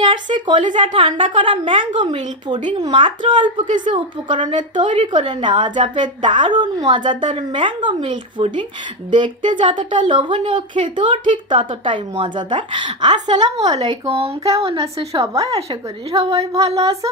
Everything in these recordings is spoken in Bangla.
নিয়ে আসছি কলিজা ঠান্ডা করা ম্যাঙ্গো মিল্ক পুডিং। মাত্র অল্প কিছু উপকরণে তৈরি করে নেওয়া যাবে দারুণ মজাদার ম্যাঙ্গো মিল্ক পুডিং। দেখতে যতটা লোভনীয়, খেতেও ঠিক ততটাই মজাদার। আসসালামু আলাইকুম, কেমন আছো সবাই? আশা করি সবাই ভালো আছো।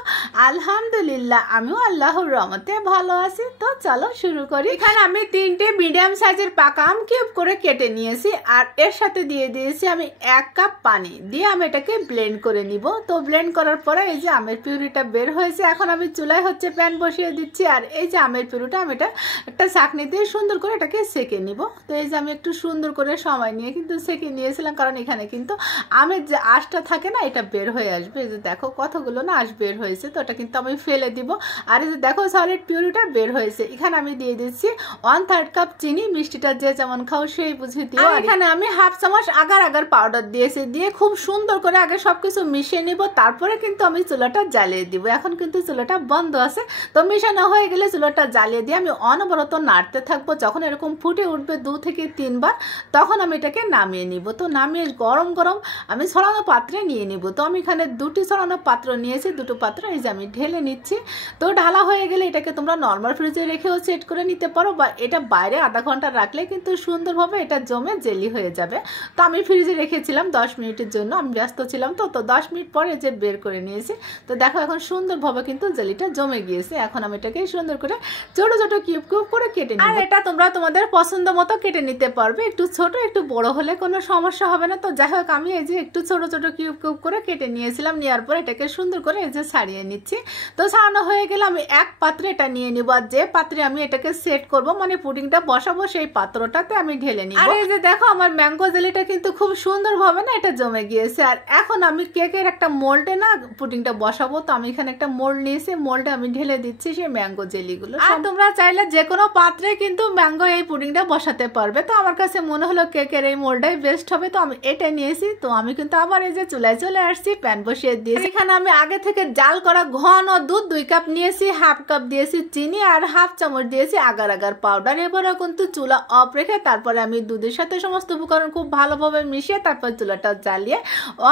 আলহামদুলিল্লাহ, আমিও আল্লাহর রহমতে ভালো আছি। তো চলো শুরু করি। এখানে আমি 3টে মিডিয়াম সাইজের পাকা আম কিউব করে কেটে নিয়েছি, আর এর সাথে দিয়ে দিয়েছি আমি 1 কাপ পানি দিয়ে আমি এটাকে ব্লেন্ড করে নিব। তো ব্লেন্ড করার পরে এই যে আমের পিউরিটা বের হয়েছে। এখন আমি চুলায় প্যান বসিয়ে দিচ্ছি, আর এই যে আমের পিউরিটা আমি এটা একটা ছাঁকনি দিয়ে সুন্দর করে এটাকে সেকে নিব। তো এই যে আমি একটু সুন্দর করে সময় নিয়ে কিন্তু সেকে নিয়েছিলাম, কারণ এখানে কিন্তু আমের যে আঁশটা থাকে না, এটা বের হয়ে আসবে। এই যে দেখো কতগুলো না আঁশ বের হয়েছে, তো এটা কিন্তু আমি ফেলে দিব। আর এই যে দেখো সলিড পিউরিটা বের হয়েছে। এখানে আমি দিয়ে দিচ্ছি 1/3 কাপ চিনি। মিষ্টিটা যে যেমন খাও সেই বুঝে দিও। আর এখানে আমি হাফ চামচ আগার আগার পাউডার দিয়েছি, দিয়ে খুব সুন্দর করে আগে সবকিছু মিশিয়ে নিব, তারপরে কিন্তু আমি চুলাটা জ্বালিয়ে দিব। এখন কিন্তু চুলাটা বন্ধ আছে, তো মিশানো হয়ে গেলে চুলাটা জ্বালিয়ে দিয়ে আমি অনবরত নাড়তে থাকবো। যখন এরকম ফুটে উঠবে 2 থেকে 3 বার, তখন আমি এটাকে নামিয়ে নিব। তো নামিয়ে গরম গরম আমি ছড়ানো পাত্রে নিয়ে নিব। তো আমি এখানে 2টি ছড়ানো পাত্র নিয়েছি, 2টো পাত্র এই যে আমি ঢেলে নিচ্ছি। তো ঢালা হয়ে গেলে এটাকে তোমরা নর্মাল ফ্রিজে রেখেও সেট করে নিতে পারো, বা এটা বাইরে আধা ঘন্টা রাখলে কিন্তু সুন্দরভাবে এটা জমে জেলি হয়ে যাবে। তো আমি ফ্রিজে রেখেছিলাম 10 মিনিটের জন্য, আমি ব্যস্ত ছিলাম। তো 10 মিনিট পরে যে বের করে নিয়েছি। তো দেখো এখন সুন্দরভাবে কিন্তু জেলিটা জমে গিয়েছে। এখন আমি এটাকে সুন্দর করে ছোট ছোট কিউব কিউব করে কেটে নিব। আর এটা তোমরা তোমাদের পছন্দ মতো কেটে নিতে পারবে, একটু ছোট একটু বড় হলে কোনো সমস্যা হবে না। তো যাই হোক আমি এই যে একটু ছোট ছোট কিউব কিউব করে কেটে নিয়েছিলাম। নেওয়ার পর এটাকে সুন্দর করে এই যে ছাড়িয়ে নিচ্ছি। তো ছাড়ানো হয়ে গেলে আমি এক পাত্রে এটা নিয়ে নিব, আর যে পাত্রে আমি এটাকে সেট করব, মানে পুডিংটা বসাবো, সেই পাত্রটাতে আমি ঢেলে নিব। আর এই যে দেখো আমার ম্যাঙ্গো জেলিটা কিন্তু খুব সুন্দরভাবে না এটা জমে গিয়েছে। আর এখন আমি কেকের একটা মোল্ডে না পুডিংটা বসাবো। তো আমি এখানে একটা মোল্ড নিয়েছি, মোল্ডে আমি ঢেলে দিচ্ছি সেই ম্যাঙ্গো জেলিগুলো। আর তোমরা চাইলে যে কোনো পাত্রে কিন্তু ম্যাঙ্গো এই পুডিংটা বসাতে পারবে। তো আমার কাছে মনে হলো কেকের এই মোল্ডটাই বেস্ট হবে, তো আমি এটা নিয়েছি। তো আমি কিন্তু আবার এই যে চুলায় চলে আসছি, প্যান বসিয়ে দিয়েছি। এখানে আমি আগে থেকে জাল করা ঘন দুধ 2 কাপ নিয়েছি, হাফ কাপ দিয়েছি চিনি, আর হাফ চামচ দিয়েছি আগার আগার পাউডার। এবারে কিন্তু চুলা অফ রেখে তারপরে আমি দুধের সাথে সমস্ত উপকরণ খুব ভালোভাবে মিশিয়ে তারপর চুলাটা জ্বালিয়ে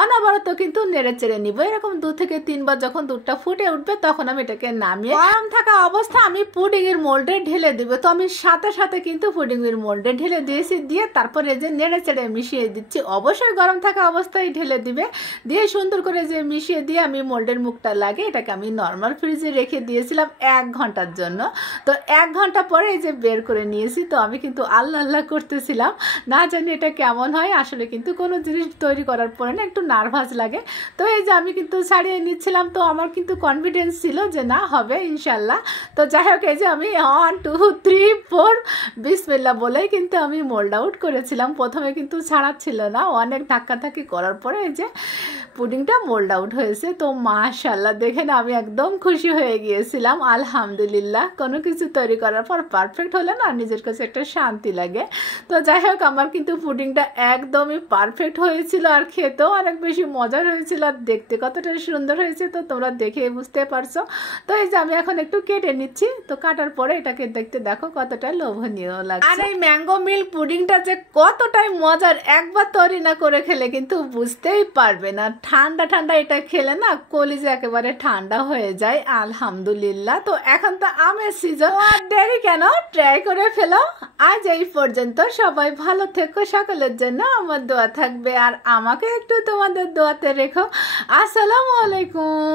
অনবরত কিন্তু নেড়ে চেড়ে নিব। এরকম 2 থেকে 3 বার যখন দুধটা ফুটে উঠবে, তখন আমি এটাকে নামিয়ে গরম থাকা অবস্থা আমি পুডিং এর মোল্ডে ঢেলে দিব। তো আমি সাথে সাথে কিন্তু পুডিং এর মোল্ডে ঢেলে দিয়েছি, দিয়ে তারপরে যে নেড়ে চেড়ে মিশিয়ে দিচ্ছি। অবশ্যই গরম থাকা অবস্থায় ঢেলে দিবে, দিয়ে সুন্দর করে যে মিশিয়ে দিয়ে আমি মোল্ডের মুখটা লাগিয়ে এটাকে আমি নর্মাল ফ্রিজে রেখে দিয়েছিলাম 1 ঘন্টার জন্য। তো 1 ঘন্টা পরে এই যে বের করে নিয়েছি। তো আমি কিন্তু আল্লাহ আল্লাহ করতেছিলাম, না জানি এটা কেমন হয়। আসলে কিন্তু কোনো জিনিস তৈরি করার পরে না একটু নার্ভাস লাগে। তো এই যে আমি কিন্তু ছাড়িয়ে নিচ্ছিলাম, তো আমার কিন্তু কনফিডেন্স ছিল যে না হবে ইনশাল্লাহ। তো যাই হোক এই যে আমি 1 2 3 4 বিসমিল্লাহ বলেই কিন্তু আমি মোল্ড আউট করেছিলাম। প্রথমে কিন্তু ছাড়াচ্ছিল না, অনেক ধাক্কাধাক্কি করার পরে এই যে পুডিংটা মোল্ড আউট হয়েছে। তো মাশাআল্লাহ দেখে না আমি একদম খুশি হয়ে গিয়েছিলাম। আলহামদুলিল্লাহ, কোনো কিছু তৈরি করার পর পারফেক্ট হলে না নিজের কাছে একটা শান্তি লাগে। তো যাই হোক আমার কিন্তু পুডিংটা একদমই পারফেক্ট হয়েছিল, আর খেতেও অনেক বেশি মজার হয়েছিল, আর দেখতে কতটা সুন্দর হয়েছে তো তোমরা দেখে বুঝতে পারছো। তো এই যে আমি এখন একটু কেটে নিচ্ছি। তো কাটার পরে এটাকে দেখতে দেখো কতটা লোভনীয় লাগছে। আর এই ম্যাঙ্গো মিল্ক পুডিংটা যে কতটাই মজার, একবার তৈরি না করে খেলে কিন্তু বুঝতেই পারবে না। ঠান্ডা ঠান্ডা এটা খেলে না কলিজা একেবারে ঠান্ডা হয়ে যায়। আলহামদুলিল্লাহ, তো এখন তো আমের সিজন, আর দেরি কেন, ট্রাই করে ফেলো। আজ এই পর্যন্ত, সবাই ভালো থেকো, সকলের জন্য আমার দোয়া থাকবে, আর আমাকে একটু তোমাদের দোয়াতে রেখো। আসসালামু আলাইকুম।